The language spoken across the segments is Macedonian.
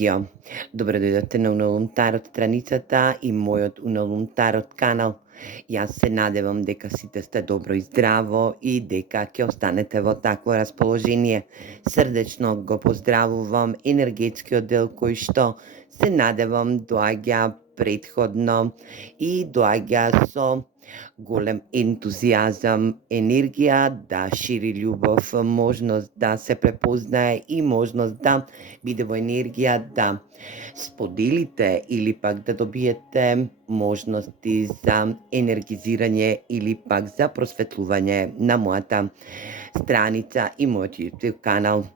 Ја, добре дојдовте на Уналум Тарот страницата и мојот Уналум Тарот канал. Јас се надевам дека сите сте добро и здраво и дека ќе останете во такво расположение. Срдечно го поздравувам енергетскиот дел кој што се надевам доаѓа претходно и доаѓа со голем ентузијазам, енергија да шири љубов, можност да се препознае и можност да биде во енергија да споделите или пак да добиете можности за енергизирање или пак за просветлување на мојата страница и мојот YouTube канал.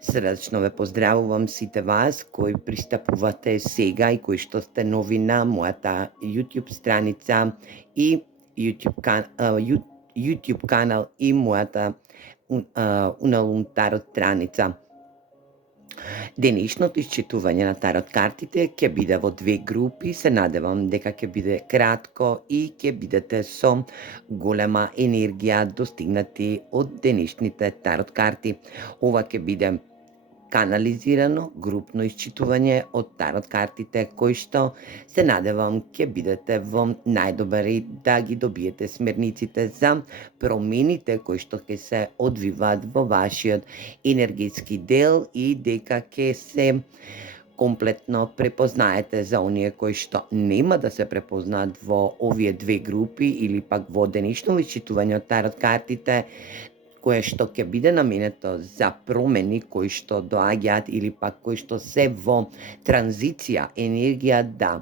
Срдечно ве поздравувам сите вас кои пристапувате сега и кои што сте нови на мојата YouTube страница и YouTube канал и мојата Уналум Тарот страница. Денешното исчитување на тарот картите ќе биде во две групи, се надевам дека ќе биде кратко и ќе бидете со голема енергија достигнати од денешните тарот карти. Ова ќе биде канализирано групно исчитување од тарот картите, кои што се надевам ќе бидете во најдобри да ги добиете смерниците за промените кои што ќе се одвиваат во вашиот енергетски дел и дека ќе се комплетно препознаете за оние кои што нема да се препознаат во овие две групи или пак во денешно исчитување од тарот картите, кое што ќе биде наменето за промени кои што доаѓаат или пак кои што се во транзиција, енергија да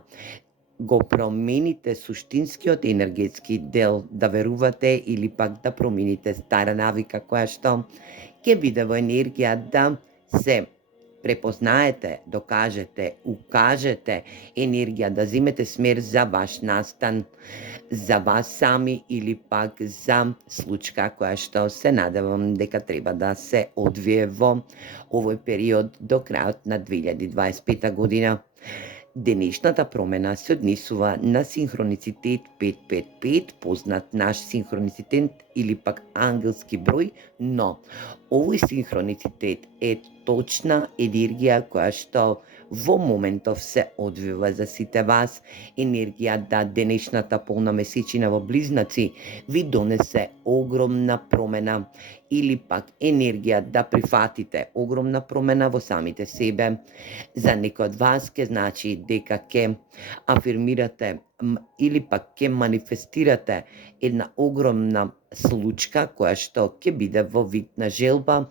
го промените суштинскиот енергетски дел, да верувате или пак да промените стара навика која што ќе биде во енергија да се препознаете, докажете, укажете енергија да земете смер за ваш настан, за вас сами или пак за случка која што се надевам дека треба да се одвие во овој период до крајот на 2025 година. Денешната промена се однесува на синхроницитет 555, познат наш синхроницитет или пак ангелски број, но овој синхроницитет е точна енергија која што во моментов се одвива за сите вас. Енергија да денешната полна месечина во Близнаци ви донесе огромна промена или пак енергија да прифатите огромна промена во самите себе. За некој од вас ќе значи дека ќе афирмирате или пак ќе манифестирате една огромна случка која што ќе биде во вид на желба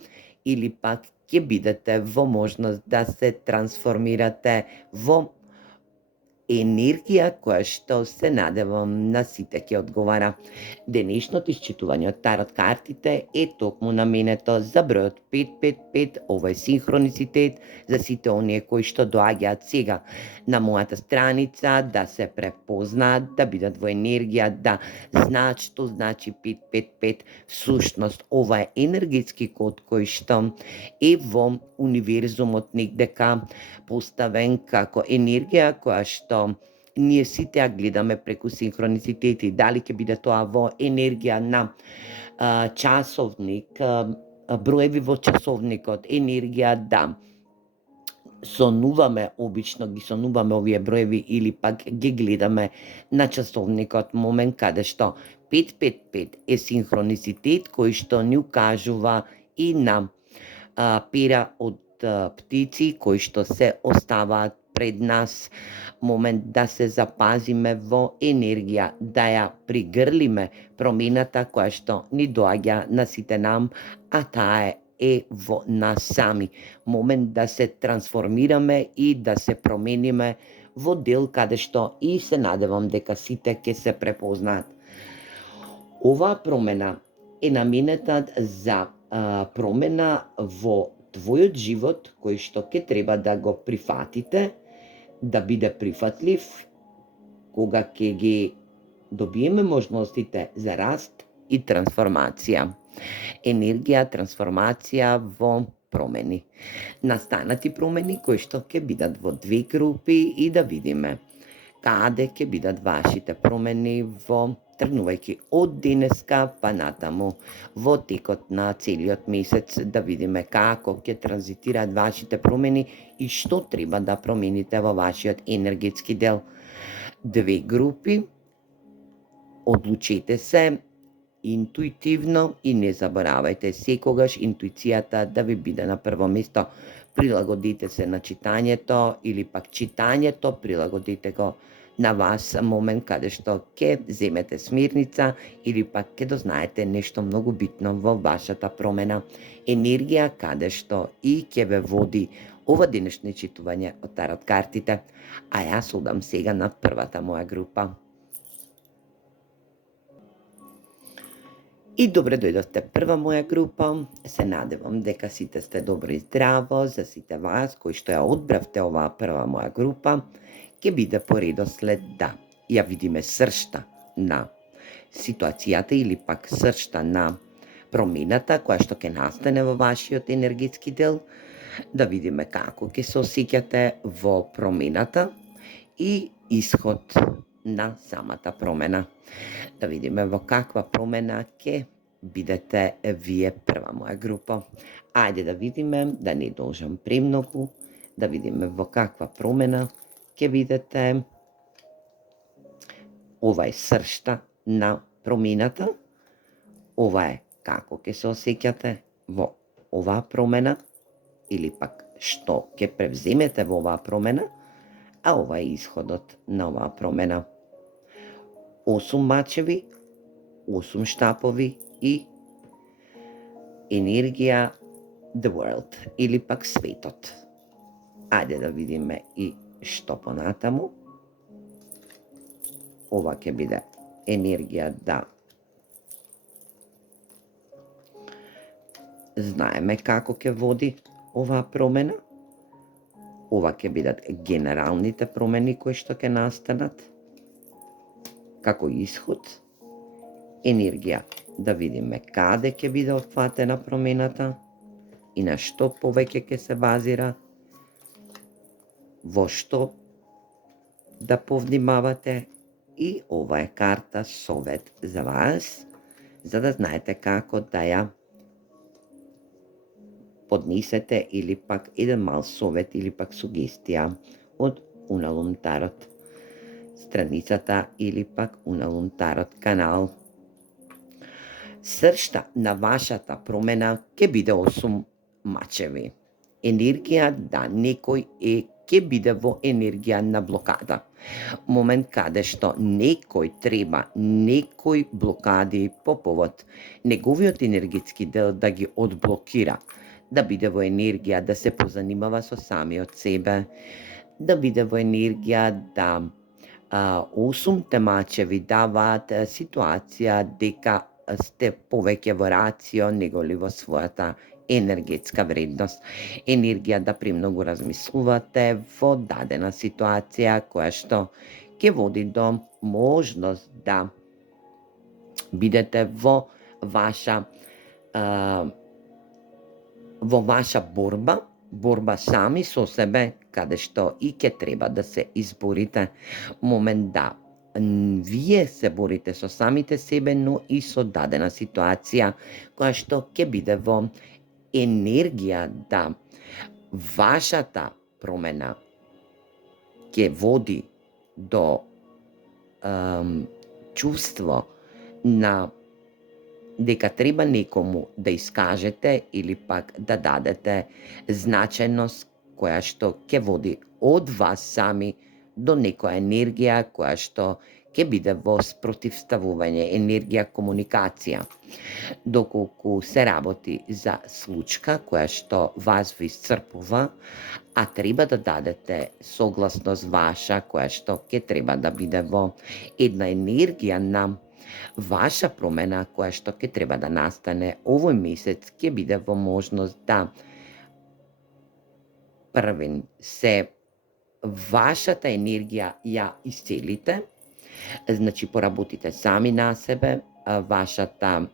или пак ќе бидете во можност да се трансформирате во енергија која што се надевам на сите ќе одговара. Денешното исчитување од тарот картите е токму наменето за бројот 555, овој синхроницитет за сите оние кои што доаѓаат сега на мојата страница, да се препознаат, да бидат во енергија, да знаат што значи 555. Всушност, ова е енергетски код кој што е во универзумот негдека поставен како енергија која што ние сите ја гледаме преку синхроницитети. Дали ќе биде тоа во енергија на часовник, броеви во часовникот, енергија да сонуваме, обично ги сонуваме овие броеви или пак ги гледаме на часовникот, момент каде што 555 е синхроницитет кој што ни укажува и на пера од птици кои што се оставаат пред нас, момент да се запазиме во енергија, да ја пригрлиме промената која што ни доаѓа на сите нам, а таа е во нас сами. Момент да се трансформираме и да се промениме во дел каде што и се надевам дека сите ќе се препознаат. Оваа промена е наменета за промена во твојот живот кој што ќе треба да го прифатите, да биде прифатлив, кога ќе ги добиеме можностите за раст и трансформација. Енергија, трансформација во промени. Настанати промени кои што ќе бидат во две групи и да видиме каде ќе бидат вашите промени тргнувајќи од денеска па натаму во текот на целиот месец, да видиме како ќе транзитираат вашите промени и што треба да промените во вашиот енергетски дел. Две групи, одлучете се интуитивно и не заборавајте секогаш интуицијата да ви биде на прво место. Прилагодите се на читањето или пак читањето, прилагодите го на вас момент каде што ќе земете смирница или пак ќе дознаете нешто многу битно во вашата промена. Енергија каде што и ќе ве води ова денешно читување од тарот картите. А јас одам сега на првата моја група. И добре дојдовте прва моја група. Се надевам дека сите сте добро и здраво. За сите вас кои што ја одбравте оваа прва моја група, ќе биде по редослед да ја видиме сршта на ситуацијата или пак сршта на промената која што ќе настане во вашиот енергетски дел, да видиме како ќе се осеќате во промената и исход на самата промена. Да видиме во каква промена ќе бидете вие прва моја група. Ајде да видиме, да не должам премногу, да видиме во каква промена ќе бидете. Ова е сршта на промената. Ова е како ќе се осеќате во оваа промена или пак што ќе превземете во оваа промена, а ова е исходот на оваа промена. 8 мачеви, 8 штапови и енергија the world или пак светот. Ајде да видиме и што понатаму. Ова ќе биде енергија да знаеме како ќе води оваа промена. Ова ќе бидат генералните промени кои што ќе настанат како исход. Енергија да видиме каде ќе биде опфатена промената и на што повеќе ќе се базира, во што да повнимавате. И ова е карта совет за вас, за да знаете како да ја поднесете или пак еден мал совет или пак сугестија од Уналум Тарот страницата или пак Уналум Тарот канал. Сршта на вашата промена ќе биде 8 мачеви. Енергија да некој ќе биде во енергија на блокада. Момент каде што некој треба некој блокади по повод неговиот енергетски дел да ги одблокира, да биде во енергија да се позанимава со самиот себе, да биде во енергија да 8 мачеви даваат ситуација дека сте повеќе во рацио него ли во својата енергетска вредност. Енергија да премногу размислувате во дадена ситуација која што ќе води до можност да бидете во ваша борба сами со себе, каде што и ќе треба да се изборите. Момент да вие се борите со самите себе, но и со дадена ситуација која што ќе биде во енергија да вашата промена ќе води до чувство на дека треба некому да искажете или пак да дадете значајност која што ќе води од вас сами до некоја енергија која што ќе биде во спротивставување, енергија комуникација. Доколку се работи за случка која што вас ви исцрпува, а треба да дадете согласност ваша која што ќе треба да биде во една енергија на ваша промена која што ќе треба да настане овој месец, ќе биде во можност да првен се вашата енергија ја исцелите, значи поработите сами на себе, вашата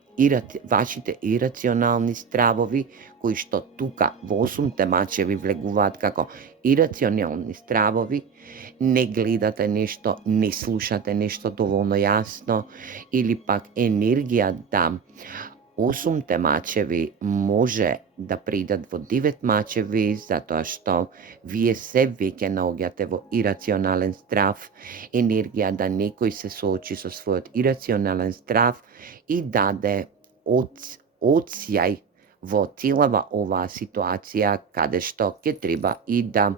вашите ирационални стравови, кои што тука во 8 мачеви влегуваат како ирационални стравови, не гледате нешто, не слушате нешто доволно јасно, или пак енергија да 8 мачеви може да преидат во 9 мачеви, затоа што вие се веќе наоѓате во ирационален страв, енергија да некој се соочи со својот ирационален страв и даде одсјај во целава оваа ситуација, каде што ќе треба и да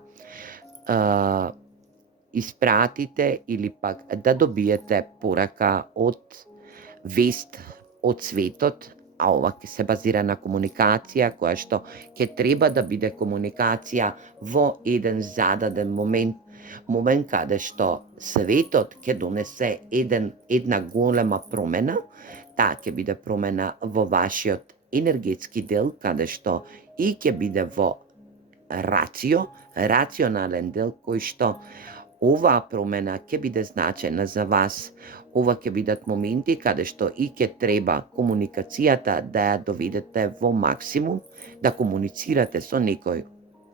а, испратите или пак да добиете порака вест од светот, а ова ќе се базира на комуникација, која што ќе треба да биде комуникација во еден зададен момент каде што светот ќе донесе една голема промена. Таа ќе биде промена во вашиот енергетски дел, каде што и ќе биде во рационален дел, кој што оваа промена ќе биде значена за вас. Ова ќе бидат моменти каде што и ќе треба комуникацијата да ја доведете во максимум, да комуницирате со некој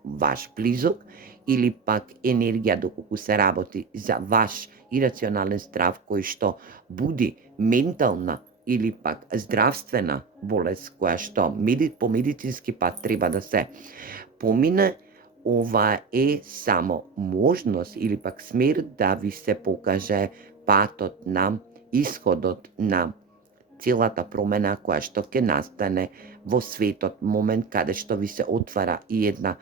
ваш близок, или пак енергија доколку се работи за ваш ирационален страв кој што буди ментална или пак здравствена болест која што по медицински пат треба да се помине. Ова е само можност или пак смер да ви се покаже патот на исходот на целата промена која што ќе настане во светот, момент каде што ви се отвара и една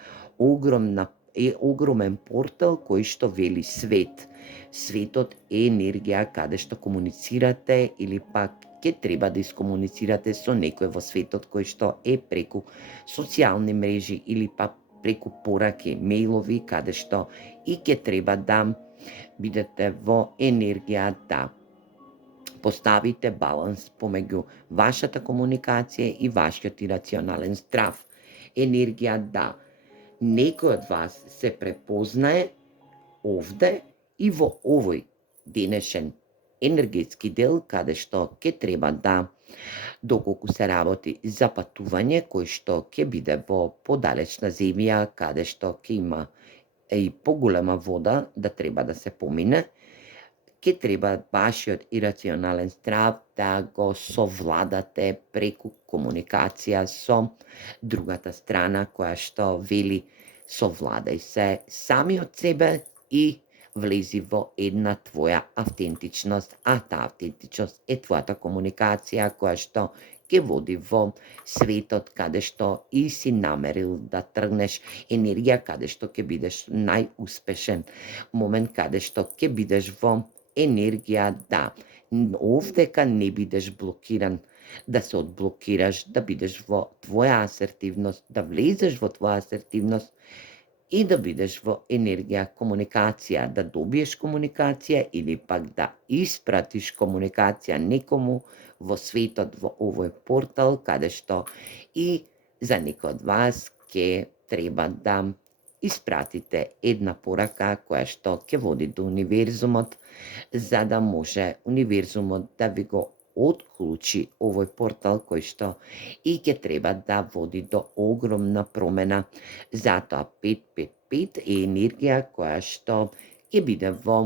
огромен портал кој што вели свет. Светот е енергија каде што комуницирате или пак ќе треба да искомуницирате со некој во светот кој што е преку социјални мрежи или пак преку пораки, мејлови, каде што и ќе треба да бидете во енергија да поставите баланс помеѓу вашата комуникација и вашиот ирационален страв. Енергија да некој од вас се препознае овде и во овој денешен енергетски дел, каде што ќе треба да, доколку се работи за патување, кој што ќе биде во подалечна земја, каде што ќе има и поголема вода да треба да се помине, ќе треба вашиот ирационален страв да го совладате преку комуникација со другата страна која што вели совладај се сами од себе и влези во една твоја автентичност, а таа автентичност е твојата комуникација која што ќе води во светот каде што и си намерил да тргнеш, енергија каде што ќе бидеш најуспешен, момент каде што ќе бидеш во енергија да овдека не бидеш блокиран, да се одблокираш, да бидеш во твоја асертивност, да влезеш во твоја асертивност и да бидеш во енергија комуникација, да добиеш комуникација или пак да испратиш комуникација некому во светот, во овој портал, каде што и за некој од вас ќе треба да испратите една порака која што ќе води до универзумот, за да може универзумот да ви го отклучи овој портал кој што и ќе треба да води до огромна промена. Затоа 555 е енергија која што ќе биде во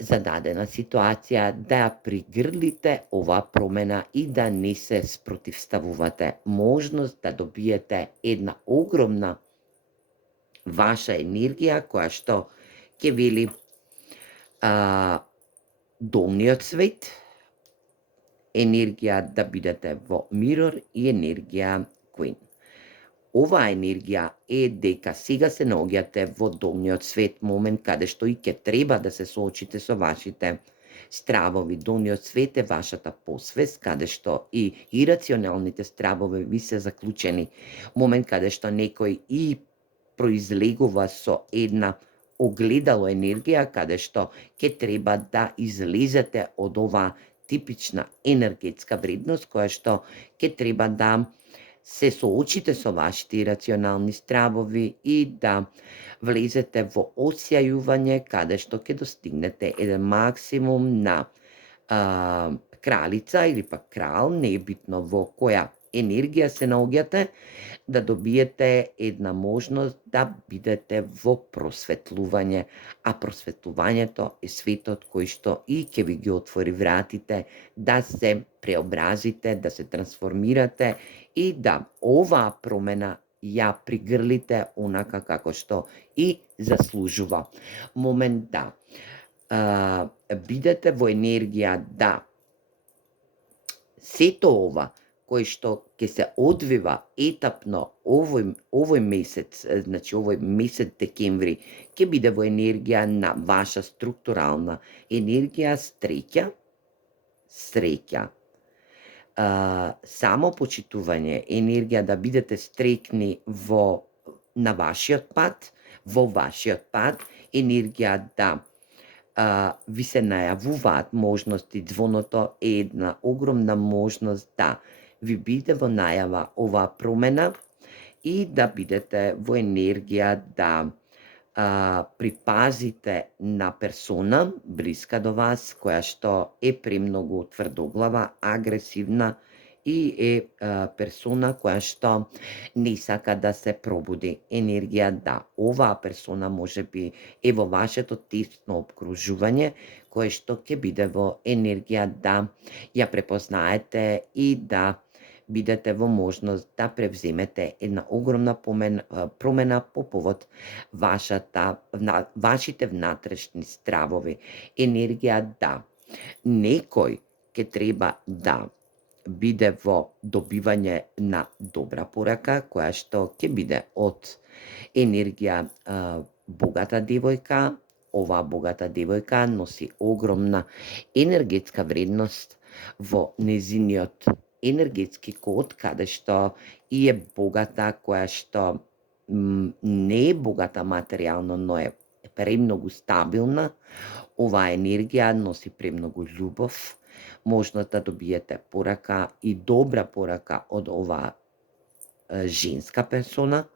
зададена ситуација да ја пригрлите оваа промена и да не се спротивставувате. Можност да добиете една огромна ваша енергија која што ќе вели долниот свет, енергија да бидете во Mirror и енергија Queen. Оваа енергија е дека сега се наоѓате во долниот свет, момент каде што и ќе треба да се соочите со вашите стравови. Долниот свет е вашата посвест, каде што и ирационалните стравови ви се заклучени. Момент каде што некој и произлегува со една огледало енергија, каде што ќе треба да излезете од оваа типична енергетска вредност, која што ќе треба да се соочите со вашите ирационални стравови и да влезете во осјајување, каде што ќе достигнете еден максимум на кралица или пак крал, не е битно во која енергија се наоѓате, да добиете една можност да бидете во просветлување, а просветлувањето е светот кој што и ќе ви ги отвори вратите да се преобразите, да се трансформирате и да оваа промена ја пригрлите онака како што и заслужува. Момент да бидете во енергија да сето ова кој што ќе се одвива етапно овој месец, значи овој месец декември, ќе биде во енергија на ваша структурална енергија, среќа, самопочитување, енергија да бидете стрекни на вашиот пат, во вашиот пат, енергија да ви се најавуваат можности, ѕвоното е една огромна можност да ви биде во најава оваа промена и да бидете во енергија да припазите на персона блиска до вас, која што е премногу тврдоглава, агресивна и е персона која што не сака да се пробуди. Енергија да оваа персона можеби е во вашето тесно обкружување, кое што ќе биде во енергија да ја препознаете и да бидете во можност да превземете една огромна промена по повод вашите внатрешни стравови. Енергија да некој ќе треба да биде во добивање на добра порака, која што ќе биде од енергија богата девојка. Оваа богата девојка носи огромна енергетска вредност во незиниот енергетски код, каде што и е богата, која што не е богата материјално, но е премногу стабилна. Оваа енергија носи премногу љубов, можност да добиете порака и добра порака од оваа женска персона.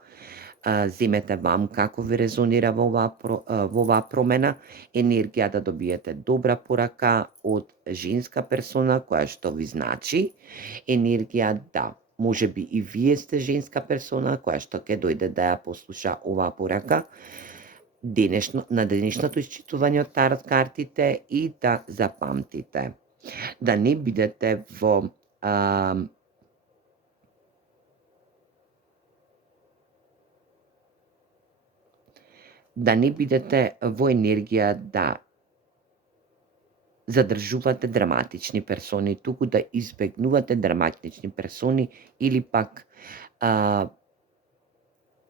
Земете вам како ви резонира во оваа промена, енергија да добиете добра порака од женска персона која што ви значи, енергија да можеби и вие сте женска персона која што ќе дојде да ја послуша оваа порака на денешното исчитување од тарот картите и да запамтите. Да не бидете во енергија да задржувате драматични персони, туку да избегнувате драматични персони или пак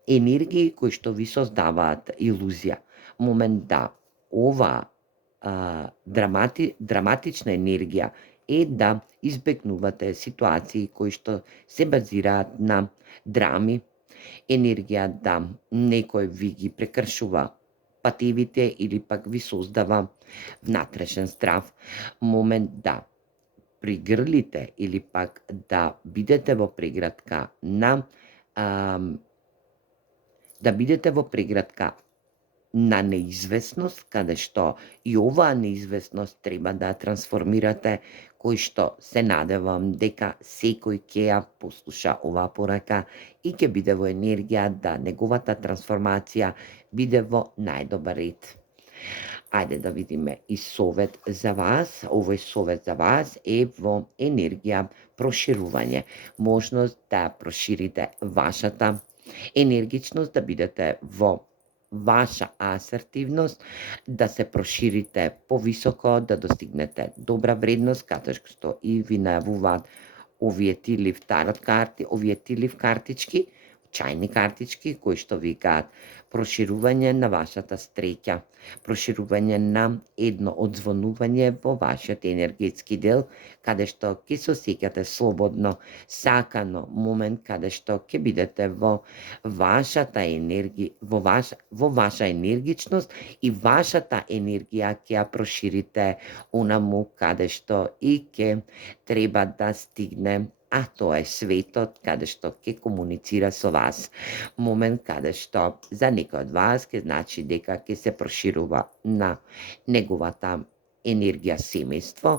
енергии кои што ви создаваат илузија. Момент да ова драматична енергија е да избегнувате ситуации кои што се базираат на драми, енергија да некој ви ги прекршува патевите или пак ви создава внатрешен страв. Момент да пригрлите или пак да бидете во прегратка на неизвестност, каде што и оваа неизвестност треба да трансформирате, кој што се надевам дека секој ќе ја послуша оваа порака и ќе биде во енергија да неговата трансформација биде во најдобар ред. Ајде да видиме и совет за вас. Овој совет за вас е во енергија проширување. Можност да проширите вашата енергичност, да бидете во ваша асертивност, да се проширите повисоко, да достигнете добра вредност, каде што и ви најавуваат овие тилив тарот карти, овие тилив картички, чајни картички, кои што викаат проширување на вашата среќа, проширување на едно одзвонување во вашиот енергетски дел, каде што ќе се осеќате слободно, сакано, момент каде што ќе бидете во вашата енергичност и вашата енергија ќе ја проширите онаму каде што и ќе треба да стигне, а тоа е светот каде што ќе комуницира со вас. Момент каде што за некој од вас ќе значи дека ќе се проширува на неговата енергија семејство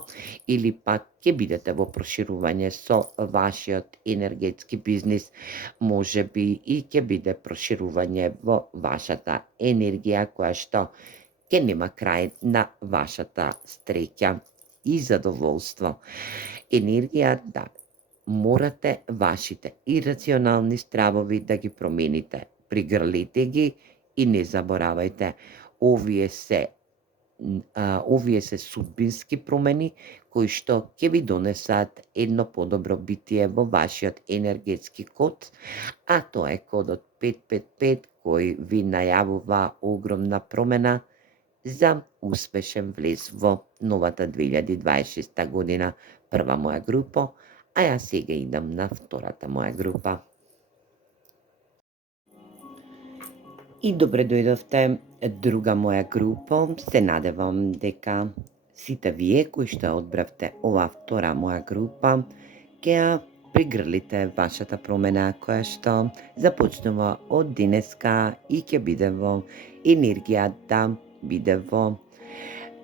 или пак ќе бидете во проширување со вашиот енергетски бизнис, можеби и ќе биде проширување во вашата енергија која што ќе нема крај на вашата среќа и задоволство. Енергија да морате вашите ирационални стравови да ги промените. Пригрлете ги и не заборавајте, овие се овие се судбински промени кои што ќе ви донесат едно подобро битие во вашиот енергетски код, а тоа е кодот 555 кој ви најавува огромна промена за успешен влез во новата 2026 година. Прва моја група, а јас сега идам на втората моја група. И добре дојдовте, друга моја група. Се надевам дека сите вие кои што ја одбравте оваа втора моја група ќе ја пригрлите вашата промена која што започнува од денеска и ќе биде во енергија да биде во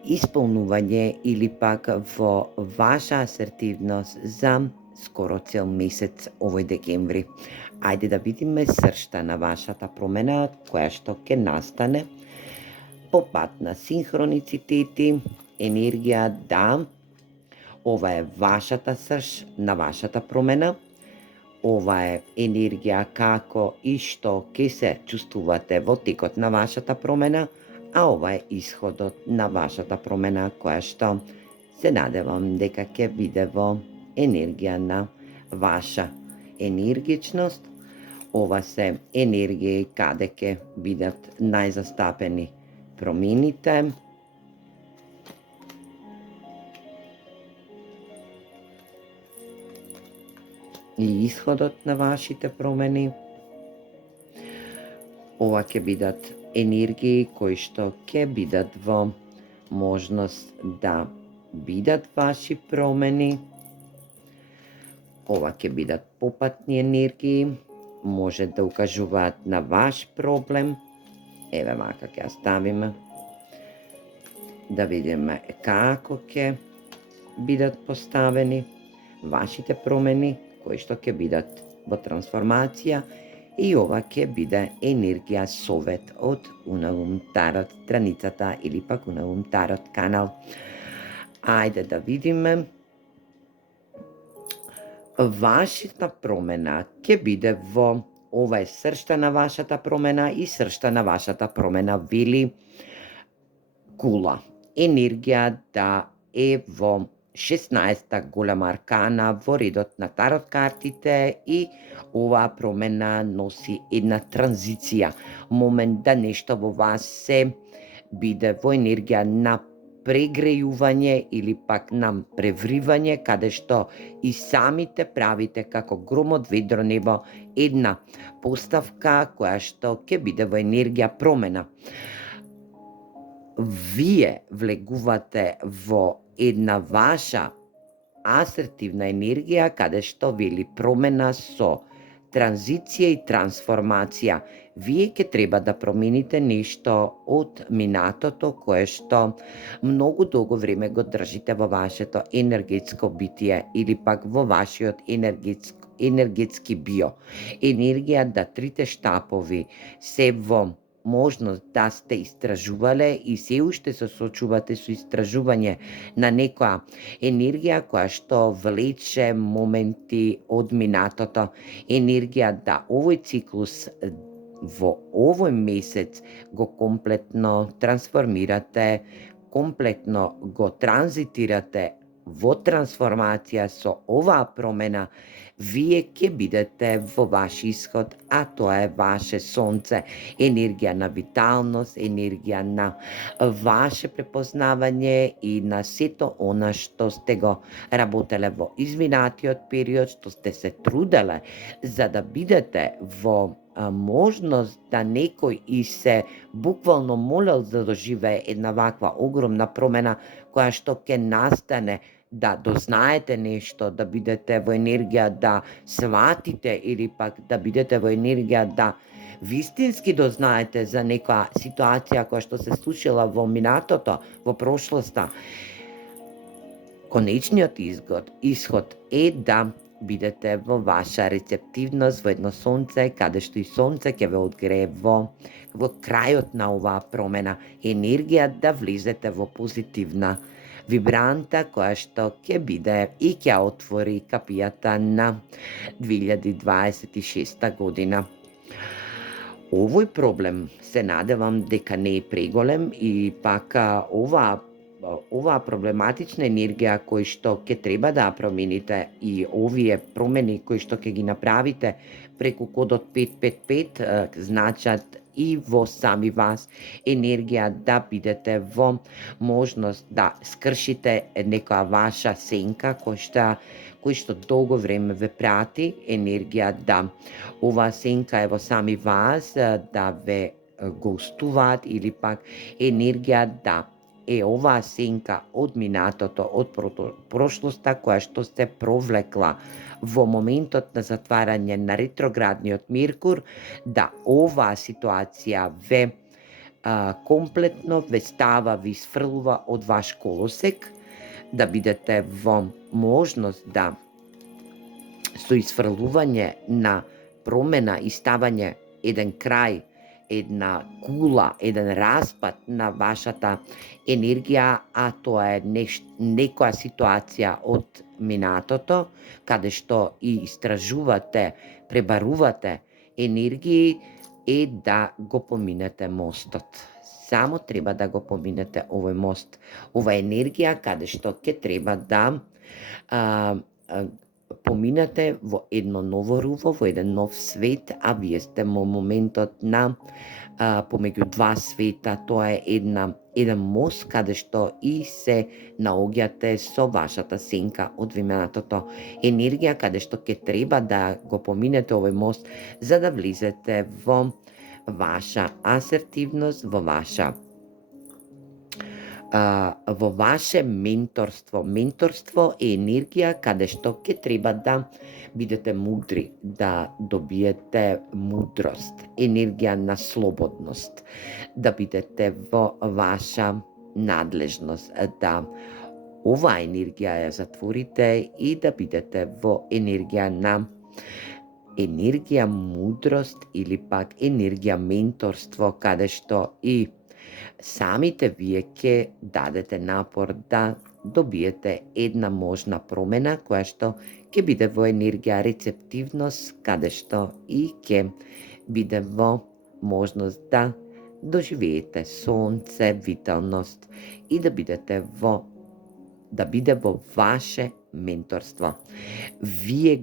исполнување или пак во ваша асертивност за скоро цел месец овој декември. Ајде да видиме сршта на вашата промена која што ќе настане по пат на синхроницитети, енергија да, ова е вашата срж на вашата промена, ова е енергија како и што ќе се чувствувате во текот на вашата промена, а ова е исходот на вашата промена која што се надевам дека ќе биде во енергија на ваша енергичност. Ова се енергии каде ќе бидат најзастапени промените. И исходот на вашите промени. Ова ќе бидат енергии кои што ќе бидат во можност да бидат ваши промени. Ова ќе бидат попатни енергии, може да укажуваат на ваш проблем. Еве мака ќе ја ставиме. Да видиме како ќе бидат поставени вашите промени кои што ќе бидат во трансформација. И ова ќе биде енергија совет од Унаум Тарот страницата или пак Унаум Тарот канал. Ајде да видиме. Вашата промена ќе биде во, ова е сршта на вашата промена и сршта на вашата промена вели кула. Енергија да е во 16-та голема аркана во редот на тарот картите и оваа промена носи една транзиција, момент да нешто во вас се биде во енергија на прегрејување или пак на превривање, каде што и самите правите како гром од ведро небо една поставка која што ќе биде во енергија промена. Вие влегувате во една ваша асертивна енергија каде што вели промена со транзиција и трансформација. Вие ќе треба да промените нешто од минатото кое што многу долго време го држите во вашето енергетско битие или пак во вашиот енергетски био. Енергија да трите штапови се во можност да сте истражувале и се уште се сочувате со истражување на некоја енергија која што влече моменти од минатото. Енергија да овој циклус во овој месец го комплетно трансформирате, комплетно го транзитирате во трансформација со оваа промена. Вие ќе бидете во ваш исход, а тоа е ваше сонце, енергија на виталност, енергија на ваше препознавање и на сето она што сте го работеле во изминатиот период, што сте се труделе за да бидете во можност да некој и се буквално молел за да доживее една ваква огромна промена која што ќе настане, да дознаете нешто, да бидете во енергија да сватите или пак да бидете во енергија да вистински дознаете за некоја ситуација која што се случила во минатото, во прошлоста, конечниот исход е да бидете во ваша рецептивност, во едно сонце, каде што и сонце ќе ве одгрее во крајот на оваа промена, енергија да влезете во позитивна вибранта која што ќе биде и ќе отвори капијата на 2026 година. Овој проблем се надевам дека не е преголем и пак оваа проблематична енергија кој што ќе треба да ја промените и овие промени кои што ќе ги направите преку кодот 555 значат и во сами вас енергија да бидете во можност да скршите некоја ваша сенка кој што долго време ве прати, енергија да оваа сенка е во сами вас, да ве гостуваат или пак енергија да е оваа сенка од минатото, од прошлоста која што се провлекла во моментот на затварање на ретроградниот Меркур, да оваа ситуација ве комплетно ве става, ви сфрлува од ваш колосек, да бидете во можност да со исфрлување на промена и ставање еден крај, една кула, еден распад на вашата енергија, а тоа е некоја ситуација од минатото, каде што и истражувате, пребарувате енергии, е да го поминете мостот. Само треба да го поминете овој мост, ова енергија каде што ќе треба да поминате во едно ново руво, во еден нов свет, а вие сте во моментот на помеѓу два света, тоа е еден мост каде што и се наоѓате со вашата сенка од минатото, енергија каде што ќе треба да го поминете овој мост за да влезете во ваша асертивност, во ваше менторство. Менторство е енергија каде што ќе треба да бидете мудри, да добиете мудрост, енергија на слободност, да бидете во ваша надлежност, да оваа енергија ја затворите и да бидете во енергија мудрост или пак енергија менторство, каде што и самите вие ќе дадете напор да добиете една можна промена која што ќе биде во енергија рецептивност, каде што и ќе биде во можност да доживеете сонце, виталност и да биде во ваше менторство. Вие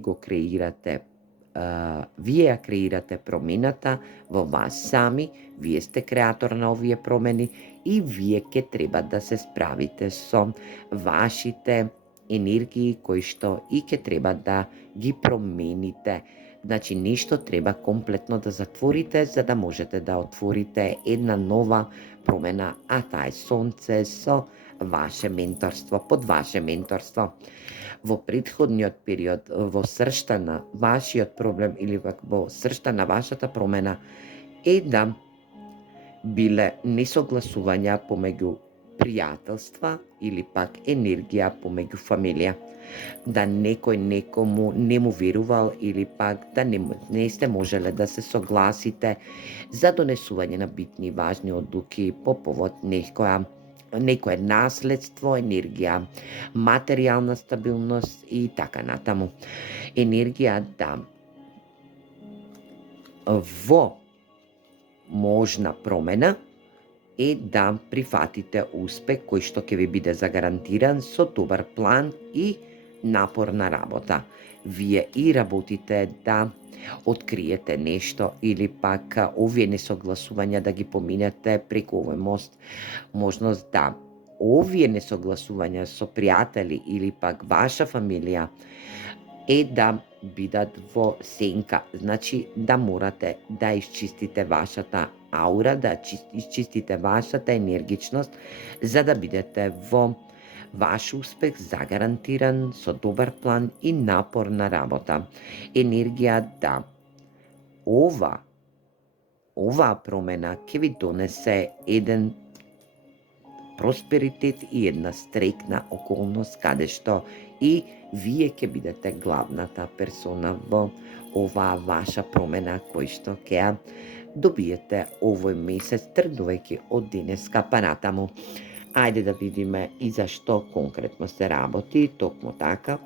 ја креирате промената во вас сами, вие сте креатор на овие промени и вие ќе треба да се справите со вашите енергии кои што и ќе треба да ги промените. Значи, нешто треба комплетно да затворите за да можете да отворите една нова промена, а таа е сонце со ваше менторство, под ваше менторство. Во претходниот период, во сршта на вашиот проблем или во сршта на вашата промена е да биле несогласувања помеѓу пријателства или пак енергија помеѓу фамилија. Да некој некому не му верувал или пак да не сте можеле да се согласите за донесување на битни и важни одлуки по повод некое наследство, енергија, материјална стабилност и така натаму. Енергија да во можна промена е да прифатите успех кој што ќе ви биде загарантиран со добар план и напорна работа. Вие и работите да откриете нешто или пак овие несогласувања да ги поминете преку овој мост. Можност да овие несогласувања со пријатели или пак ваша фамилија е да бидат во сенка. Значи да морате да исчистите вашата аура, да исчистите вашата енергичност за да бидете во ваш успех загарантиран со добар план и напорна работа. Енергија да ова оваа промена ќе ви донесе еден просперитет и една стрекна околност каде што и вие ќе бидете главната персона во оваа ваша промена кој што ќе ја добиете овој месец тргнувајќи од денеска па натаму. Ајде да видиме и за што конкретно се работи, токму така.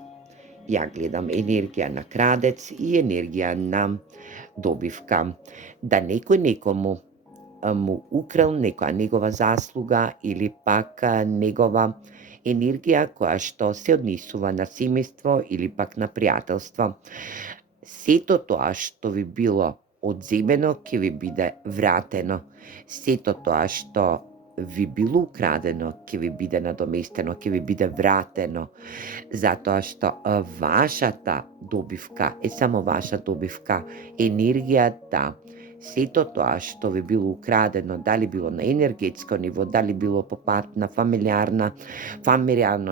Ја гледам енергија на крадец и енергија на добивка. Да некој некому му украл некоја негова заслуга или пак негова енергија која што се однесува на семејство или пак на пријателство. Сето тоа што ви било одземено ќе ви биде вратено. Сето тоа што ви било украдено ќе ви биде надоместено, ќе ви биде вратено. Затоа што вашата добивка е само ваша добивка. Енергијата, сето тоа што ви било украдено, дали било на енергетско ниво, дали било по пат на фамилиарно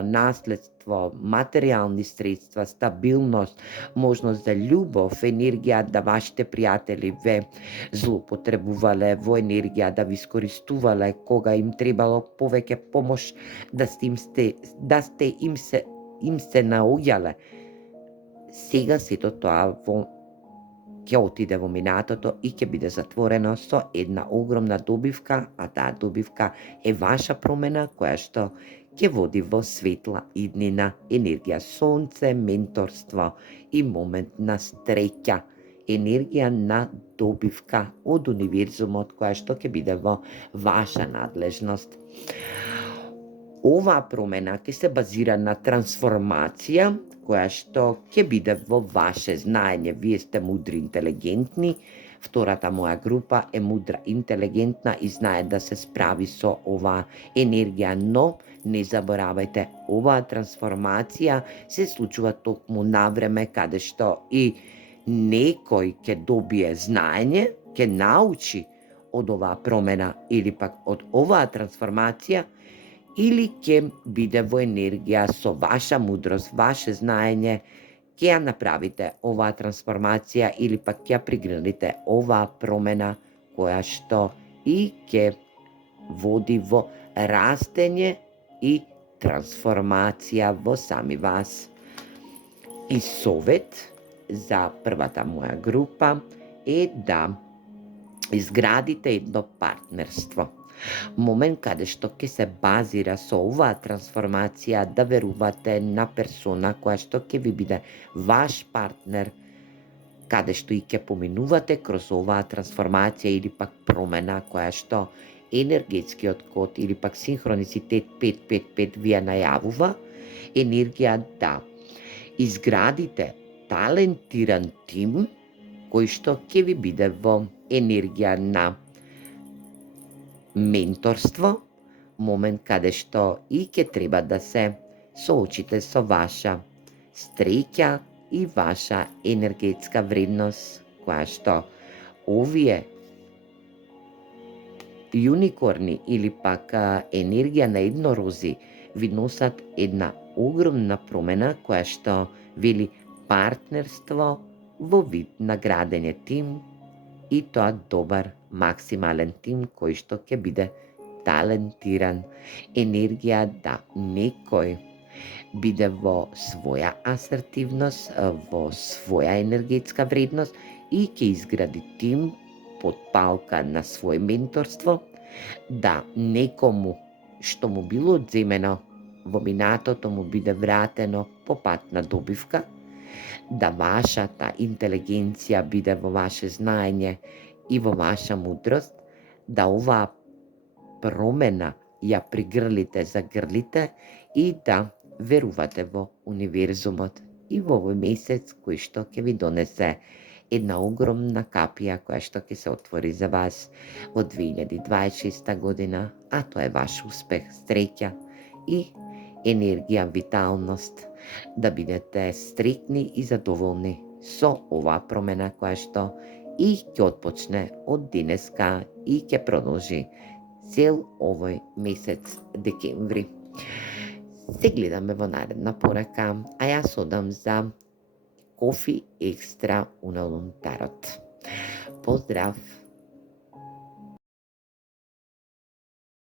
наследство, материјални средства, стабилност, можност за љубов, енергија да вашите пријатели ве злоупотребувале, во енергија да ви искористувале кога им требало повеќе помош, да сте им се наоѓале. Сега сето тоа ќе отиде во минатото и ќе биде затворено со една огромна добивка, а таа добивка е ваша промена која што ќе води во светла иднина, енергија сонце, менторство и момент на среќа, енергија на добивка од универзумот која што ќе биде во ваша надлежност. Оваа промена ќе се базира на трансформација која што ќе биде во ваше знаење. Вие сте мудри, интелигентни. Втората моја група е мудра, интелигентна и знае да се справи со оваа енергија, но не заборавајте, оваа трансформација се случува токму на време каде што и некој ќе добие знаење, ќе научи од оваа промена или пак од оваа трансформација, или ќе биде во енергија со ваша мудрост, ваше знаење, ќе ја направите оваа трансформација или пак ќе ја пригрелите оваа промена која што и ќе води во растење и трансформација во сами вас. И совет за првата моја група е да изградите едно партнерство. Момент каде што ќе се базира со оваа трансформација да верувате на персона која што ќе ви биде ваш партнер, каде што и ќе поминувате кроз оваа трансформација или пак промена која што енергетскиот код или пак синхроницитет 555 ви ја најавува, енергија да изградите талентиран тим кој што ќе ви биде во енергија на менторство, момент каде што и ќе треба да се соочите со ваша среќа и ваша енергетска вредност, која што овие юникорни или пак енергија на еднорози ви носат една огромна промена која што вели партнерство во вид на градење тим, и тоа добар максимален тим кој што ќе биде талентиран. Енергија да некој биде во своја асертивност, во своја енергетска вредност и ќе изгради тим под палка на свој менторство, да некому што му било одземено во минатото му биде вратено по пат на добивка, да вашата интелигенција биде во ваше знаење и во ваша мудрост, да оваа промена ја пригрлите, загрлите и да верувате во универзумот и во овој месец кој што ќе ви донесе една огромна капија која што ќе се отвори за вас во 2026 година, а тоа е ваш успех, среќа и енергија, виталност, да бидете стрекни и задоволни со оваа промена која што и ќе отпочне од денеска и ќе продолжи цел овој месец декември. Се гледаме во наредна порака, а јас одам за Кофи Екстра Уналун Тарот. Поздрав!